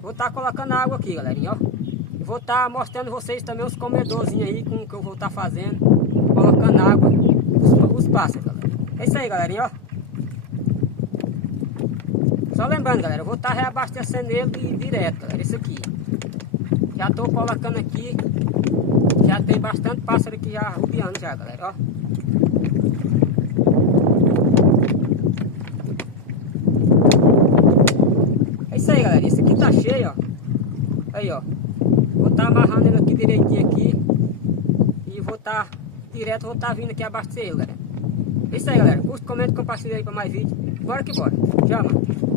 Vou estar colocando água aqui, galerinha, ó. E vou estar mostrando vocês também os comedorzinhos aí com que eu vou estar fazendo, colocando água, os pássaros, galera. É isso aí, galerinha, ó. Só lembrando, galera, eu vou estar reabastecendo ele direto, galera, esse aqui. Já estou colocando aqui, já tem bastante pássaro aqui já rubiando já, galera, ó. É isso aí, galera, esse aqui tá cheio, ó. Aí, ó. Vou estar amarrando ele aqui direitinho aqui. E vou estar direto, vou estar vindo aqui abastecer ele, galera. É isso aí, galera. Curte, comenta, compartilha aí para mais vídeos. Bora que bora. Tchau, mano.